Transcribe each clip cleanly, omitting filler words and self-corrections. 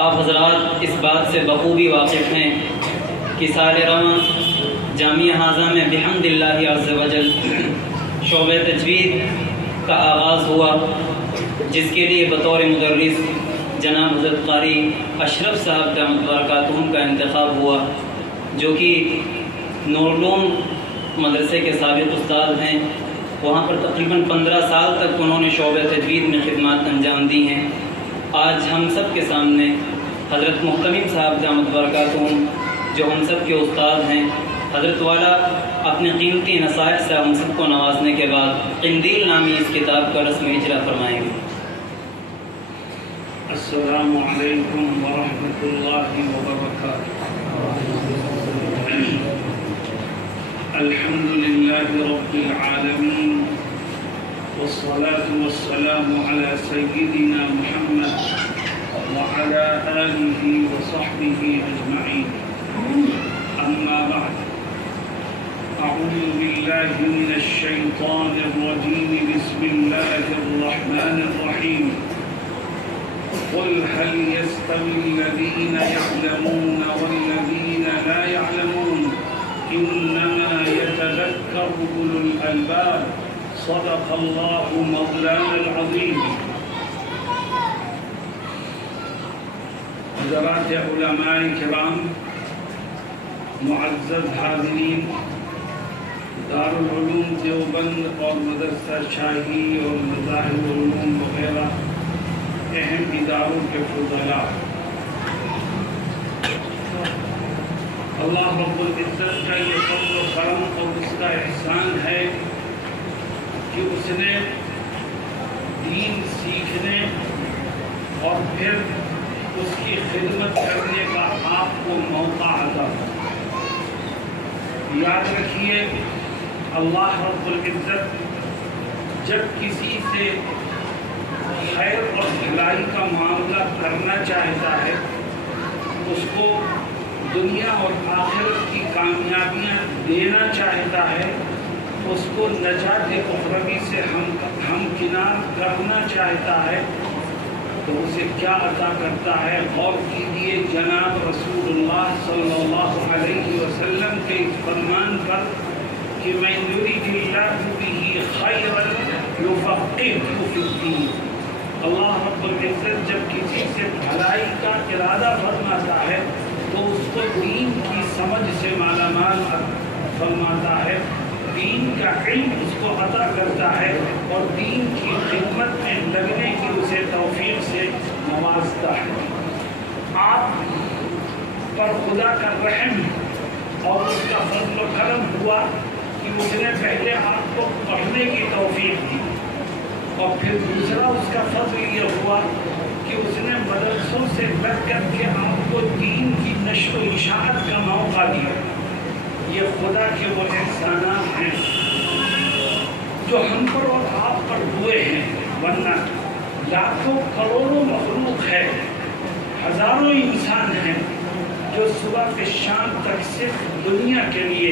آپ حضرات اس بات سے بخوبی واقف ہیں کہ سال رواں جامعہ ہاضہ میں بحمد اللہ عز و جل شعبہ تجوید کا آغاز ہوا، جس کے لیے بطور مدرس جناب حضرت قاری اشرف صاحب دامت برکاتہم کا انتخاب ہوا، جو کہ نورالعلوم مدرسے کے سابق استاد ہیں۔ وہاں پر تقریباً 15 سال تک انہوں نے شعبہ تجوید میں خدمات انجام دی ہیں۔ آج ہم سب کے سامنے حضرت محتمم صاحب دامت برکاتہم، جو ہم سب کے استاد ہیں، حضرت والا اپنے قیمتی نصائح سے ہم سب کو نوازنے کے بعد قندیل نامی اس کتاب کا رسم اجرا فرمائیں گے۔ السلام علیکم ورحمۃ اللہ وبرکاتہ۔ الحمد للہ رب العالمین والصلاة والسلام على سیدنا محمد وعلى آلہ وصحبہ اجمعین، اما بعد، اعوذ باللہ من الشیطان الرجیم، بسم اللہ الرحمن الرحیم۔ قل هل يستوي الذين يعلمون والذين لا يعلمون إنما يتذكر أولو الألباب صدق الله مولانا العظيم۔ حضرات علماء کرام، معزز حاضرین، دارالعلوم دیوبند اور مدرسہ شاہی اور مظاہر العلوم وغیرہ اہم اداروں کے فضلاء، اللہ رب العزت کا یہ فضل و کرم اور اس کا احسان ہے کہ اس نے دین سیکھنے اور پھر اس کی خدمت کرنے کا آپ کو موقع عطا کیا۔ یاد رکھیے، اللہ رب العزت جب کسی سے خیر اور بھلائی کا معاملہ کرنا چاہتا ہے، اس کو دنیا اور آخرت کی کامیابیاں دینا چاہتا ہے، اس کو نجات اخروی سے ہمکنار کرنا چاہتا ہے، تو اسے کیا عطا کرتا ہے؟ غور کیجیے جناب رسول اللہ صلی اللہ علیہ وسلم کے اس فرمان پر کہ من یرید اللہ بہ خیرا یفقہہ فی الدین۔ اللہ رب العزت جب کسی سے بھلائی کا ارادہ فرماتا ہے تو اس کو دین کی سمجھ سے مالا مال فرماتا ہے، دین کا علم اس کو عطا کرتا ہے اور دین کی خدمت میں لگنے کی اسے توفیق سے نوازتا ہے۔ آپ پر خدا کا رحم اور اس کا فضل و کرم ہوا کہ اس نے پہلے آپ کو پڑھنے کی توفیق دی، اور پھر دوسرا اس کا فضل یہ ہوا کہ اس نے مدرسوں سے لگ کر کے آپ کو دین کی نشر و اشاعت کا موقع دیا۔ یہ خدا کے وہ احسانات ہیں جو ہم پر اور آپ پر ہوئے ہیں، ورنہ لاکھوں کروڑوں مخلوق ہے، ہزاروں انسان ہیں جو صبح سے شام تک صرف دنیا کے لیے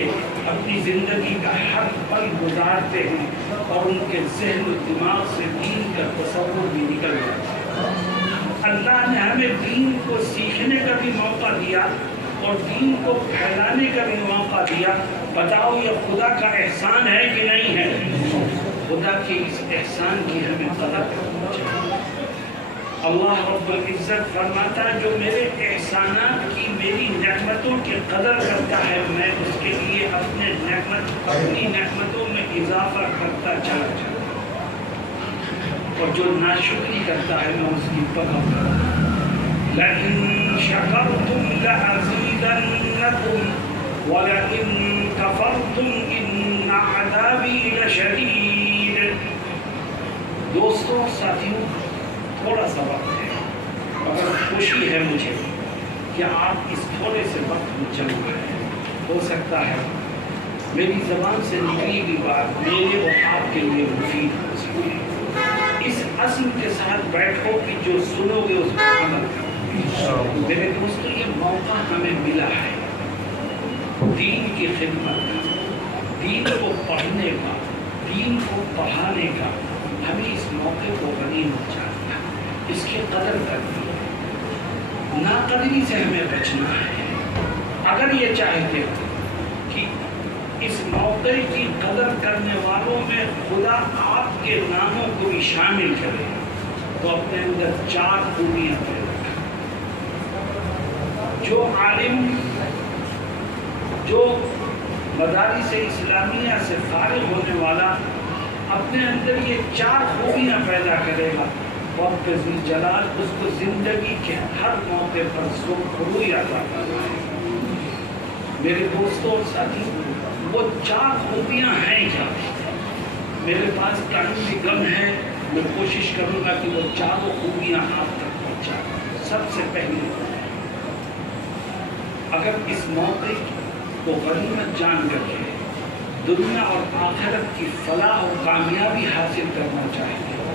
اپنی زندگی کا ہر پل گزارتے ہیں، اور ان کے ذہن و دماغ سے دین کا تصور بھی نکل جاتا ہے۔ اللہ نے ہمیں دین کو سیکھنے کا بھی موقع دیا اور دین کو پھیلانے کا بھی موقع دیا۔ بتاؤ یہ خدا کا احسان ہے کہ نہیں ہے؟ خدا کے اس احسان کی ہمیں قدر کرنا چاہیے۔ اللہ رب العزت فرماتا ہے جو میرے احسانات کی، میری نعمتوں کی قدر کرتا ہے، میں اس کے لیے اپنی نعمتوں میں اضافہ کرتا چلا جاتا ہوں، اور جو ناشکری کرتا ہے میں اس کی پکڑ کرتا ہوں۔ لَئِن شَكَرْتُمْ لَأَزِيدَنَّكُمْ وَلَئِن كَفَرْتُمْ إِنَّ عَذَابِي لَشَدِيدٌ۔ دوستوں، ساتھیوں، تھوڑا سا وقت ہے، مگر خوشی ہے مجھے کہ آپ اس تھوڑے سے وقت میں جمع ہیں۔ ہو سکتا ہے میری زبان سے نکلی ہوئی بات میرے اور آپ کے لیے مفید ہو سکے۔ اس عزم کے ساتھ بیٹھو کہ جو سنو گے اس پر عمل کرو۔ میرے دوستوں، یہ موقع ہمیں ملا ہے دین کی خدمت کا، دین کو پڑھنے کا، دین کو پڑھانے کا۔ ہمیں اس موقع کو غنیمت جاننا، اس کی قدر کرنی ہے۔ ناقدری سے ہمیں بچنا ہے۔ اگر یہ چاہتے ہو کہ اس موقع کی قدر کرنے والوں میں خدا آپ کے ناموں کو بھی شامل کرے تو اپنے اندر 4 خوبیاں پیدا کریں۔ جو عالم جو مدارس اسلامیہ سے فارغ ہونے والا اپنے اندر یہ 4 خوبیاں پیدا کرے گا، رب ذوالجلال اس کو زندگی کے ہر موقع پر سرخروئی عطا فرمائے۔ میرے دوستوں اور ساتھی، وہ 4 خوبیاں ہیں کیا؟ میرے پاس ٹائم بھی کم ہے، میں کوشش کروں گا کہ وہ 4 خوبیاں آپ تک پہنچائیں۔ سب سے پہلے، اگر اس موقع کو غنیمت جان کر کے دنیا اور آخرت کی فلاح و کامیابی حاصل کرنا چاہتے ہو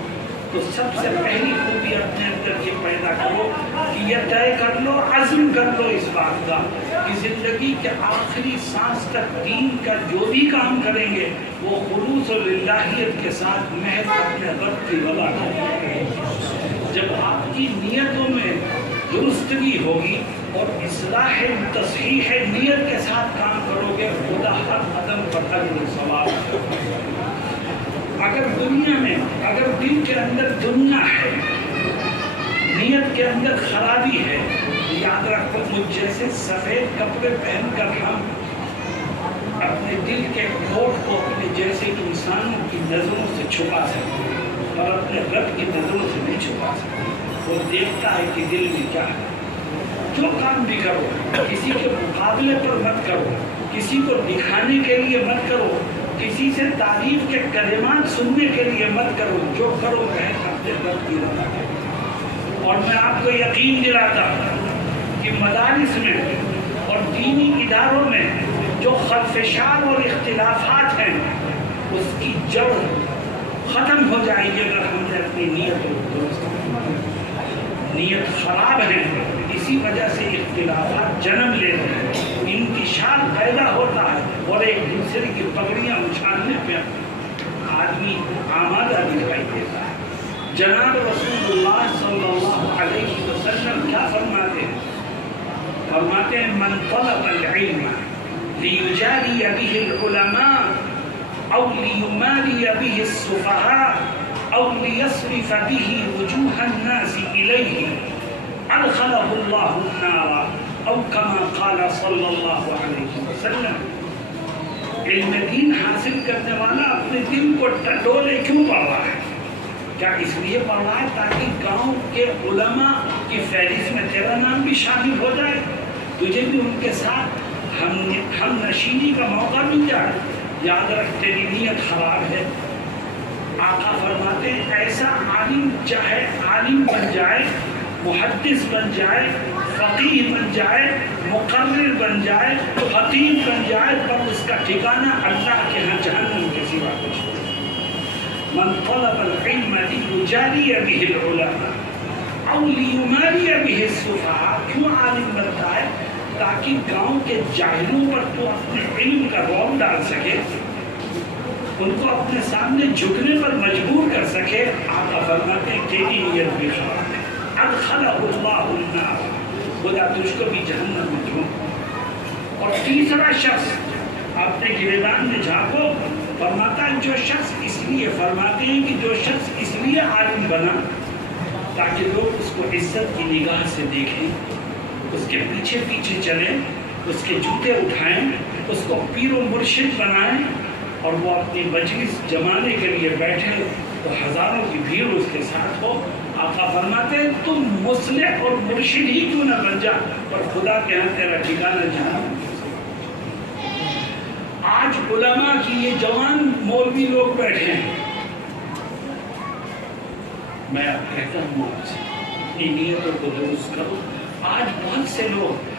تو سب سے پہلی خوبی اپنے اندر یہ پیدا کرو کہ یہ طے کر لو، عزم کر لو اس بات کا کہ زندگی کے آخری سانس تک دین کا جو بھی کام کریں گے وہ خلوص و للہیت کے ساتھ محض اپنے رب کی رضا کریں گے۔ جب آپ کی نیتوں میں درستگی ہوگی اور اصلاح تصحیح نیت کے ساتھ کام کرو گے، خدا ہر قدم پر اجر و ثواب کرے۔ اگر دنیا میں، اگر دل کے اندر دنیا ہے، نیت کے اندر خرابی ہے، یاد رکھو مجھ جیسے سفید کپڑے پہن کر ہم اپنے دل کے کوٹ کو اپنے جیسے انسانوں کی نظروں سے چھپا سکتے ہیں اور اپنے رب کی نظروں سے نہیں چھپا سکتے۔ وہ دیکھتا ہے کہ دل میں کیا ہے۔ جو کام بھی کرو کسی کے مقابلے پر مت کرو، کسی کو دکھانے کے لیے مت کرو، کسی سے تعریف کے کلمات سننے کے لیے مت کرو، جو کرو محض اپنے رب کی رضا کرو۔ اور میں آپ کو یقین دلاتا ہوں کہ مدارس میں اور دینی اداروں میں جو خلفشار اور اختلافات ہیں اس کی جڑ ختم ہو جائے گی اگر ہم نے اپنی نیت کو درست کی۔ نیت خراب ہے، اسی وجہ سے اختلافات جنم لیتے ہیں، انتشار پیدا ہوتا ہے اور ایک دوسرے کی پگڑیاں اچھالنے پہ آدمی آمادہ دکھائی دیتا ہے۔ جناب رسول اللہ صلی اللہ علیہ وسلم کیا فرماتے ہیں؟ فرماتے ہیں من طلب العلم لیجاری به العلماء او لیماری به السفهاء او لیصرف به وجوه الناس الیہ ادخلہ اللہ النار او کما قال صلی اللہ علیہ وسلم۔ علم دین حاصل کرنے والا اپنے دل کو ٹٹولے کیوں پڑھ رہا ہے؟ کیا اس لیے پڑھ رہا ہے تاکہ گاؤں کے علماء کی فہرست میں تیرا نام بھی شامل ہو جائے، تجھے بھی ان کے ساتھ ہم نشینی کا موقع مل جائے؟ یاد رکھ تیری نیت خراب ہے۔ آقا فرماتے ہیں ایسا عالم چاہے عالم بن جائے، محدث بن جائے، فقیہ بن جائے، مقرر بن جائے، خطیب بن جائے، پر اس کا ٹھکانہ اللہ کے ہاں جہنم کے سوا کچھ نہیں۔ من طلب العلم لیجاری به العلماء او لیماری به السفهاء۔ کیوں عالم بنتا ہے؟ تاکہ گاؤں کے جاہلوں پر تو اپنے علم کا رعب ڈال سکے، ان کو اپنے سامنے جھکنے پر مجبور کر سکے۔ آقا فرماتے ہیں تیری نیت بھی خراب ہے، ادخلہ اللہ النار، خدا تجھ کو بھی جہنم میں جھونک۔ اور تیسرا شخص اپنے گریبان میں جھانکو، فرماتا ہے جو شخص اس لیے، فرماتے ہیں کہ جو شخص اس لیے عالم بنا تاکہ لوگ اس کو عزت کی نگاہ سے دیکھیں، اس کے پیچھے پیچھے چلیں، اس کے جوتے اٹھائیں، اس کو پیر و مرشد بنائیں، اور وہ اپنی مجلس جمانے کے لیے بیٹھے تو ہزاروں کی بھیڑ اس کے ساتھ ہو۔ آقا فرماتے ہیں تم مصلح اور مرشد ہی کیوں نہ بن جا، اور خدا کے ہاں تیرا ٹھکانہ جہنم۔ آج علماء کی یہ جوان مولوی لوگ بیٹھے ہیں، میں کہتا ہوں آپ سے اپنی نیتوں کو درست کرو۔ آج بہت سے لوگ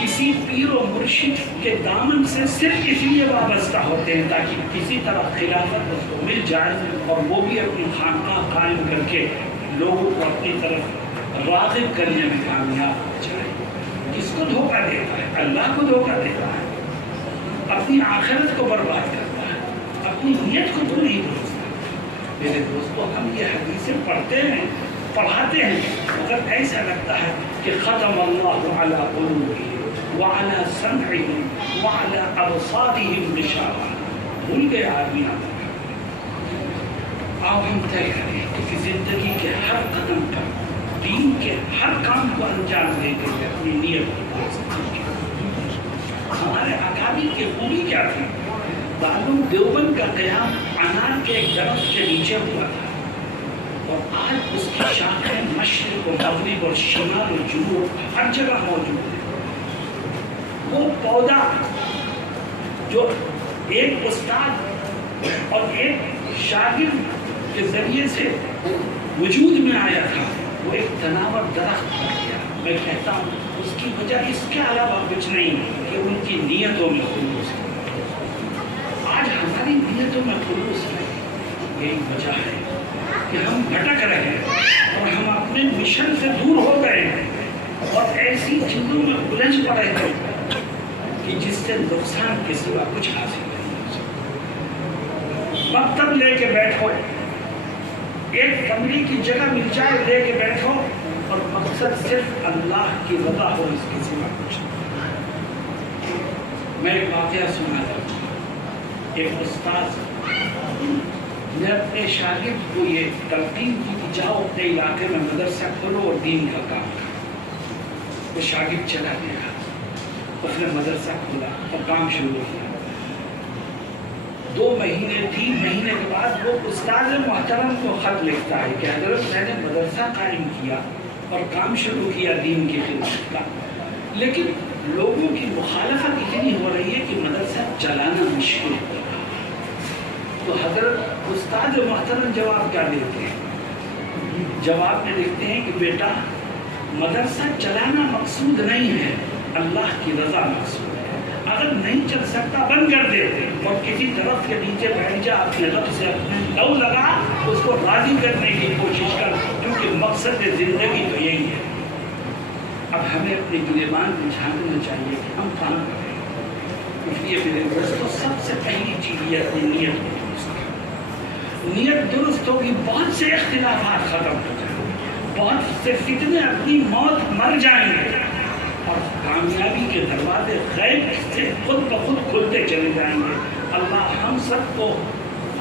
کسی پیر و مرشد کے دامن سے صرف اس لیے وابستہ ہوتے ہیں تاکہ کسی طرح خلافت اس کو مل جائے اور وہ بھی اپنی خانقاہ قائم کر کے لوگوں کو اپنی طرف راغب کرنے میں کامیاب ہو جائے۔ کس کو دھوکہ دیتا ہے؟ اللہ کو دھوکہ دیتا ہے، اپنی آخرت کو برباد کرتا ہے، اپنی نیت کو تو نہیں درست کرتا۔ میرے دوستو، ہم یہ حدیثیں پڑھتے ہیں پڑھاتے ہیں مگر ایسا لگتا ہے کہ ختم اللہ علی قلوبہم وعلی سمعہم وعلی ابصارہم غشاوہ. بھول گئے آدمی آتا. آؤ ہم طے کریں کہ زندگی کے ہر قدم پر دین کے ہر کام کو انجام دیتے ہوئے اپنی نیت کو درست کریں. ہمارے اکابر کی خوبی کیا تھی؟ دارالعلوم دیوبند کا قیام انار کے ایک درخت کے نیچے ہوا تھا اور آج اس کی شاخیں مشرق و مغرب اور شمال و جنوب ہر جگہ موجود ہے. وہ پودا جو ایک استاد اور ایک شاگرد کے ذریعے سے وجود میں آیا تھا وہ ایک تناور درخت بن گیا. میں کہتا ہوں اس کی وجہ اس کے علاوہ کچھ نہیں کہ ان کی نیتوں میں خلوص ہے. آج ہماری نیتوں میں خلوص ہے. یہی وجہ ہے کہ ہم بھٹک رہے ہیں اور ہم اپنے مشن سے دور ہو گئے ہیں اور ایسی چیزوں میں الجھ پڑے ہیں کہ جس سے نقصان کے سوا کچھ حاصل نہیں ہو سکتا. مکتب لے کے بیٹھو, ایک کمرے کی جگہ مل جائے لے کے بیٹھو اور مقصد صرف اللہ کی رضا ہو, اس کے سوا کچھ نہیں. میں ایک واقعہ سنا تھا. ایک استاد نے اپنے شاگرد کو یہ تلقین کی کہ جاؤ اپنے علاقے میں مدرسہ کھولو اور دین کا کام کرو. وہ شاگرد چلا گیا, اس نے مدرسہ کھولا اور کام شروع کیا. 2 مہینے 3 مہینے کے بعد وہ استاد محترم کو خط لکھتا ہے کہ حضرت میں نے مدرسہ قائم کیا اور کام شروع کیا دین کی خدمت کا, لیکن لوگوں کی مخالفت اتنی ہو رہی ہے کہ مدرسہ چلانا مشکل ہے. تو حضرت استاد محترم جواب کیا دیتے ہیں؟ جواب میں لکھتے ہیں کہ بیٹا مدرسہ چلانا مقصود نہیں ہے, اللہ کی رضا مقصود ہے. اگر نہیں چل سکتا بند کر دے اور کسی درخت کے نیچے بیٹھ جا, اپنے رب سے اپنے لو لگا, اس کو راضی کرنے کی کوشش کر, کیونکہ مقصد زندگی تو یہی ہے. اب ہمیں اپنے گریبان میں جھانکنا چاہیے کہ ہم کام کریں. اس لیے میرے دوستوں سب سے پہلی چیز یہ اپنی نیت کو درست کریں. نیت درست ہوگی, بہت سے اختلافات ختم ہو جائیں گے, بہت سے فتنے اپنی موت مر جائیں گے اور کامیابی کے دروازے غیب سے خود بخود کھلتے چلے جائیں گے. اللہ ہم سب کو,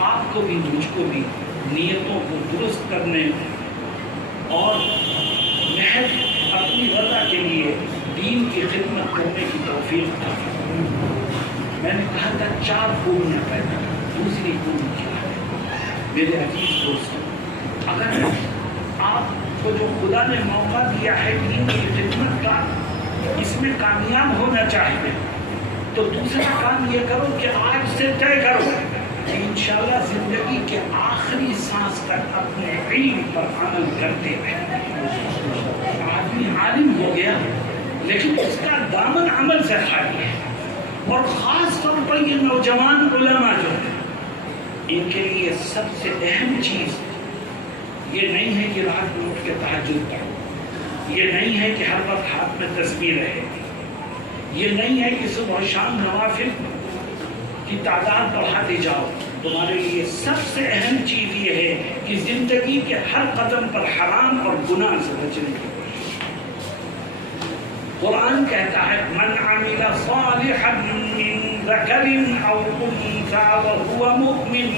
آپ کو بھی مجھ کو بھی, نیتوں کو درست کرنے اور محض اپنی رضا کے لیے دین کی خدمت کرنے کی توفیق عطا فرمائے. میں نے کہا تھا 4 خوبیاں پیدا کریں. دوسری خوبی کیا ہے میرے عزیز دوستوں؟ اگر آپ کو جو خدا نے موقع دیا ہے دین کی خدمت کا, اس میں کامیاب ہونا چاہیے, تو دوسرا کام یہ کرو کہ آج سے طے کرو کہ انشاءاللہ زندگی کے آخری سانس تک اپنے علم پر عمل کرتے رہیں. آدمی عالم ہو گیا لیکن اس کا دامن عمل سے خالی ہے, اور خاص طور پر یہ نوجوان علماء جو ہیں, ان کے لیے سب سے اہم چیز یہ نہیں ہے کہ رات میں اٹھ کے تہجد پڑھو, یہ نہیں ہے کہ ہر وقت ہاتھ میں تسبیح رہے, یہ نہیں ہے کہ صبح شام نوافل کی تعداد بڑھاتے جاؤ. تمہارے لیے سب سے اہم چیز یہ ہے کہ زندگی کے ہر قدم پر حرام اور گناہ سے بچنے کی کوشش. قرآن کہتا ہے من عمل صالحا من ذکر او انثى وهو مؤمن.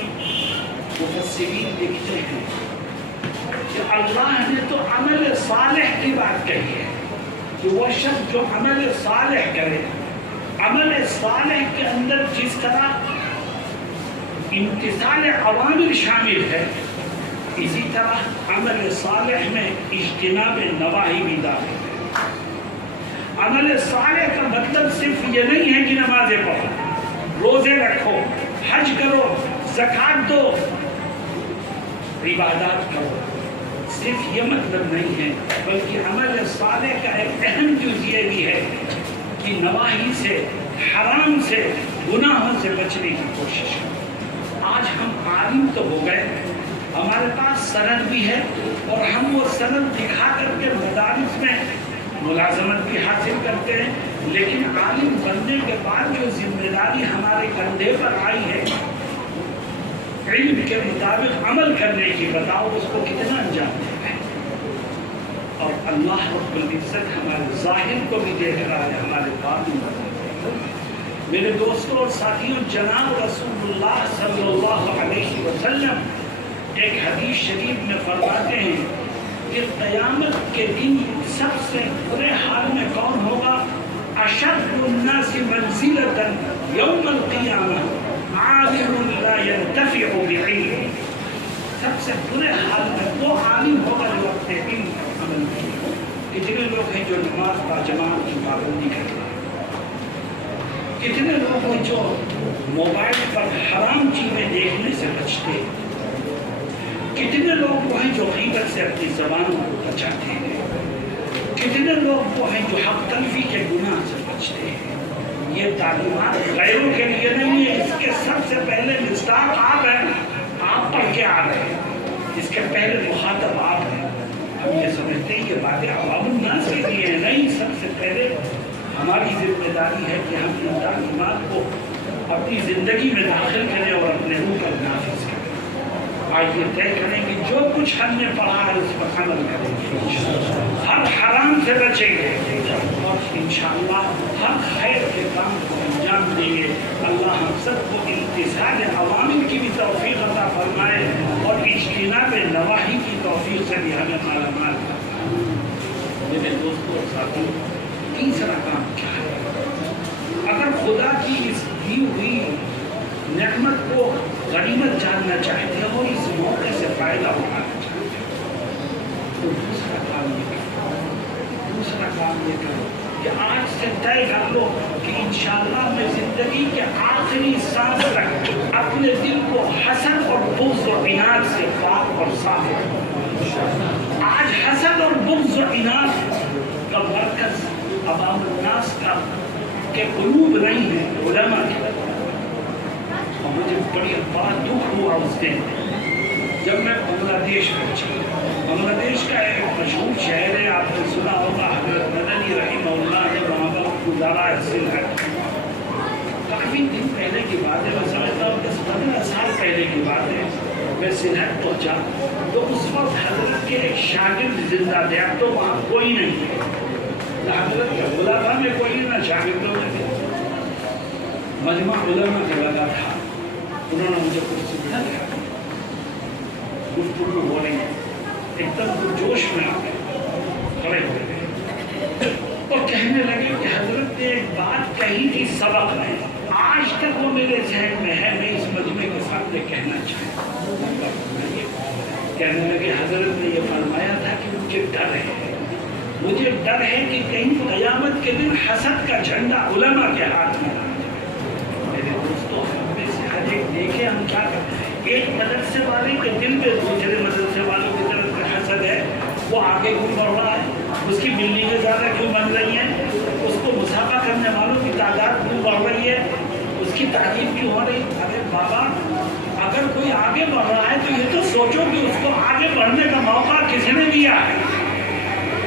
مفسرین لکھتے ہیں کہ اللہ نے تو عمل صالح کی بات کہی ہے کہ وہ شخص جو عمل صالح کرے, عمل صالح کے اندر جس طرح امتثال اوامر شامل ہے, اسی طرح عمل صالح میں اجتناب نواہی بھی داخل ہے. عمل صالح کا مطلب صرف یہ نہیں ہے کہ نمازیں پڑھو, روزے رکھو, حج کرو, زکوٰۃ دو, عبادات کرو, صرف یہ مطلب نہیں ہے, بلکہ عمل صالح کا ایک اہم جز یہ بھی ہے کہ نواہی سے, حرام سے, گناہوں سے بچنے کی کوشش کرو. آج ہم عالم تو ہو گئے, ہمارے پاس سند بھی ہے اور ہم وہ سند دکھا کر کے مدارس میں ملازمت بھی حاصل کرتے ہیں, لیکن عالم بننے کے بعد جو ذمہ داری ہمارے کندھے پر آئی ہے علم کے مطابق عمل کرنے کی, بتاؤ اس کو کتنا انجام دیتے ہیں. اللہ رب العزت ہمارے ظاہر کو بھی دیکھ رہا ہے، ہمارے باطن کو بھی دیکھ رہا ہے۔ میرے دوستوں اور ساتھیوں، جناب رسول اللہ صلی اللہ علیہ وسلم ایک حدیث شریف میں فرماتے ہیں کہ قیامت کے دن سب سے برے حال میں کون ہوگا؟ اشد الناس منزلۃ یوم القیامہ عالم لا ينتفع بعلمه۔ سب سے برے حال میں وہ عالم ہوگا جو اپنے علم پر عمل کرے۔ کتنے لوگ ہیں جو نماز با جماعت کی پابندی کرتے ہیں، کتنے لوگ ہیں جو موبائل پر حرام چیزیں دیکھنے سے بچتے ہیں، کتنے لوگ وہ ہیں جو غیبت سے اپنی زبان کو بچاتے ہیں، کتنے لوگ وہ ہیں جو حق تلفی کے گناہ سے بچتے ہیں۔ یہ تعلیمات غیروں کے لیے نہیں ہے، اس کے سب سے پہلے مصداق آپ ہیں، آپ پڑھ کے آ رہے ہیں، اس کے پہلے مخاطب آپ ہیں۔ ہم یہ سمجھتے ہیں یہ باتیں عوام الناس کے لیے ہیں، نہیں، سب سے پہلے ہماری ذمہ داری ہے کہ ہم ان تعلیمات کو اپنی زندگی میں داخل کریں اور اپنے روح پر نافذ کریں۔ آج یہ طے کریں کہ جو کچھ ہم نے پڑھا ہے اس پر عمل کریں گے، ہر حرام سے بچیں گے اور انشاءاللہ ہر خیر کے کام کو انجام دیں گے۔ اللہ ہم سب کو امتثال اوامر کی بھی توفیق عطا فرمائے اور اجتناب نواہی کی توفیق سے بھی ہمیں مالا مال کرے۔ میرے دوستوں اور ساتھیوں، تیسرا کام کیا ہے؟ اگر خدا کی اس دی ہوئی نعمت کو غنیمت جاننا چاہتے ہو، اس موقع سے فائدہ اٹھانا چاہتے ہو، تو دوسرا کام یہ کرو کہ آج سے طے کر لو کہ انشاءاللہ میں زندگی کے آخری سانس تک اپنے دل کو حسد اور بغض و عناد سے پاک اور صاف رکھوں۔ آج حسد اور بغض و عناد کا مرکز عوام الناس کا کے قلوب نہیں ہے، علماء کے۔ اور مجھے بڑا دکھ ہوا اس دن جب میں بنگلہ دیش پہنچا۔ بنگلہ دیش کا ایک مشہور شہر ہے، آپ نے سنا ہوگا، حضرت مدنی رحمہ اللہ نے وہاں پر گزارا ہے سلہٹ۔ کافی دن پہلے کی بات ہے، میں سمجھتا ہوں 10-15 سال پہلے کی بات ہے۔ میں سلہٹ پہنچا تو اس وقت حضرت کے ایک شاگرد زندہ تھے، اب تو وہاں کوئی نہیں ہے، نہ حضرت کے خلافہ میں کوئی، نہ شاگردوں میں تھے۔ مجمع علماء کے لگا تھا، انہوں نے مجھے کچھ سمجھا دیا، گفتگو ہو رہی ہے، ایک دم جوش میں آ گئے، کھڑے ہو گئے اور کہنے لگے کہ حضرت نے ایک بات کہی تھی سبق میں، آج تک وہ میرے ذہن میں ہے، میں اس مجمع کے سامنے کہنا چاہتا ہوں۔ کہنے لگے حضرت نے یہ فرمایا تھا کہ مجھے ڈر ہے، مجھے ڈر ہے کہ کہیں قیامت کے دن حسد کا جھنڈا علماء کے ہاتھ میں آ جائے۔ میرے دوستوں، ہم میں سے ہر ایک دیکھے ہم کیا کرتے ہیں، ایک مدرسے والے کے دل میں دوسرے مدرسے والوں کی طرف کا حسد ہے، وہ آگے کیوں بڑھ رہا ہے، اس کی بلڈنگیں زیادہ کیوں بن رہی ہیں، اس کو مسابقہ کرنے والوں کی تعداد کیوں بڑھ رہی ہے، اس کی تعریف کیوں ہو رہی۔ ارے بابا، اگر کوئی آگے بڑھ رہا ہے تو یہ تو سوچو کہ اس کو آگے بڑھنے کا موقع کس نے دیا ہے،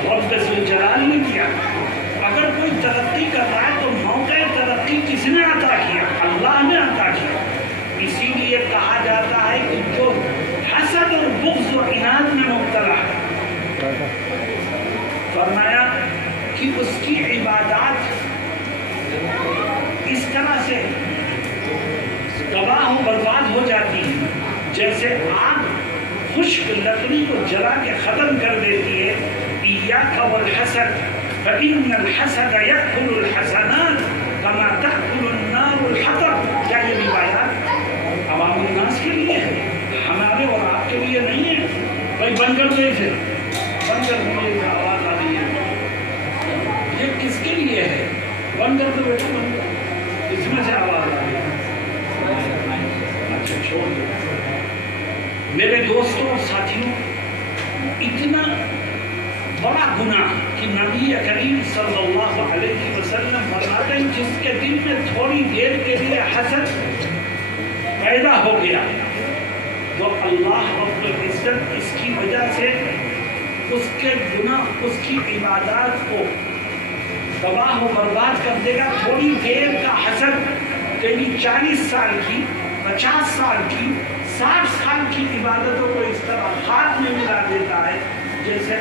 رب ذوالجلال نے دیا۔ اگر کوئی ترقی کر رہا ہے تو موقع ترقی کس نے عطا کیا؟ اللہ نے عطا کیا۔ اسی لیے کہا جاتا ہے کہ جو حسد اور بغض و عناد میں مبتلا ہے، فرمایا کہ اس کی عبادات اس طرح سے تباہ و برباد ہو جاتی ہے جیسے آگ خشک لکڑی کو جلا کے ختم کر دیتی ہے۔ ایاک والحسد فإن الحسد يأكل الحسنات كما تأكل النار الحطب۔ کیا یہ روایات عوام الناس کے لیے ہے، ہمارے اور آپ کے لیے نہیں ہے؟ بھائی بند کر دے، پھر بند کر دے، آواز آ رہی ہے، یہ کس کے لیے ہے؟ بند کر دو بیٹا، بند کر، اس میں سے آواز آ رہی ہے، اچھا چھوڑ دو۔ میرے دوستوں اور ساتھیوں، اتنا بڑا گناہ کہ نبی کریم صلی اللہ علیہ وسلم فرماتے ہیں جس کے دل میں تھوڑی دیر کے لیے حسد پیدا ہو گیا تو اللہ رب العزت اس کی وجہ سے اس کے گناہ، اس کی عبادات کو تباہ و برباد کر دے گا۔ تھوڑی دیر کا حسد تیری 40 سال کی، 50 سال کی، 60 سال کی عبادتوں کو اس طرح ہاتھ میں ملا دیتا ہے جیسے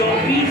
24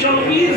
24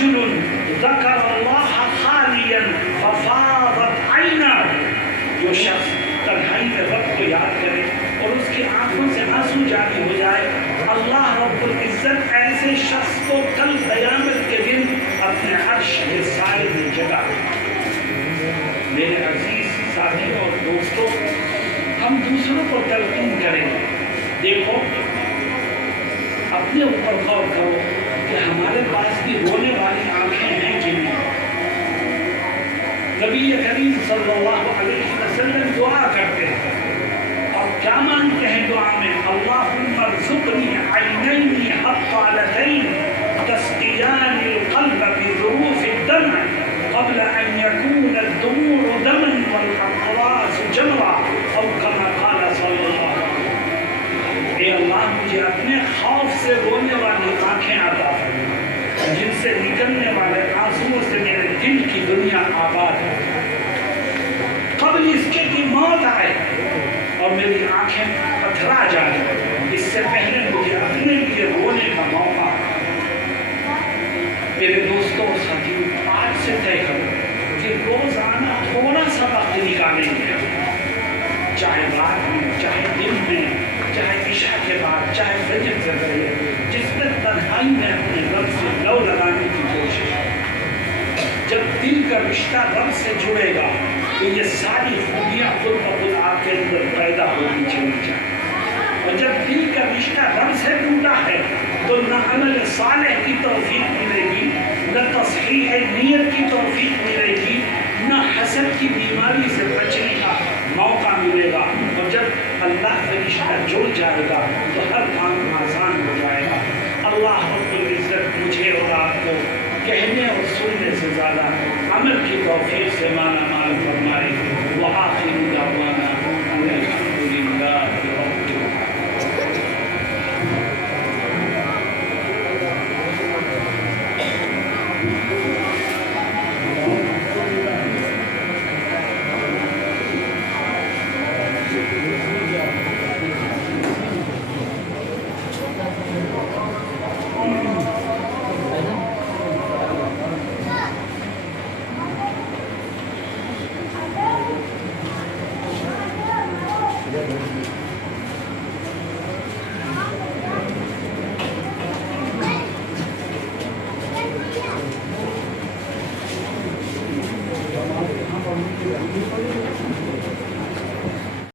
رجل ذکر اللہ خالیا ففاضت عیناہ، جو شخص تنہائی میں رب کو یاد کرے اور اس کی آنکھوں سے آنسو جاری ہو جائے، اللہ رب العزت ایسے شخص کو کل قیامت کے دن اپنے عرش کے سائے میں جگہ دے۔ میرے عزیز ساتھیوں اور دوستوں، ہم دوسروں کو تلقین کریں، دیکھو اپنے اوپر غور کرو کہ ہمارے پاس بھی رونے والی آنکھیں ہیں کہ نہیں۔ نبی کریم صلی اللہ علیہ وسلم دعا کرتے ہیں اور کیا مانگتے ہیں دعا میں؟ اللہم ارزقنی عینین حقالتین تسقیان القلب بظروف الدمع قبل ان یکون الدموع دما والاقراص جمرا، او کما قال صلی اللہ علیہ وسلم۔ اے اللہ مجھے اپنے خوف سے رونے والی آنکھیں عطا فرما، جن سے نکلنے والے آنسوؤں سے میرے دل کی دنیا آباد ہے، قبل اس کے کہ موت آئے اور میری آنکھیں پتھرا جائیں، اس سے پہلے مجھے اپنے لیے رونے کا موقع۔ میرے دوستوں اور ساتھیوں، آج سے طے کرو کہ روزانہ تھوڑا سا وقت نکالیں گے، چاہے رات میں، چاہے دن میں، چاہے عشاء کے بعد، چاہے فجر سے پہلے، جس میں تنہائی میں اپنے رب سے لو لگانے کی کوشش۔ جب دل کا رشتہ رب سے جڑے گا تو یہ ساری خوبیاں خود بخود آپ کے اندر پیدا ہوتی چلی جائیں۔ اور جب دل کا رشتہ رب سے ٹوٹا ہے تو نہ عمل صالح کی توفیق ملے گی، نہ تصحیح نیت کی توفیق ملے گی، نہ حسد کی بیماری سے بچنے کا موقع ملے گا۔ اور جب اللہ سے رشتہ جڑ جائے گا تو ہر کام آسان ہو جائے گا۔ اللہ رب العزت مجھے اور آپ کو کہنے اور سننے سے زیادہ عمل کی توفیق سے مالا مال فرمائے۔ وآخر دعوانا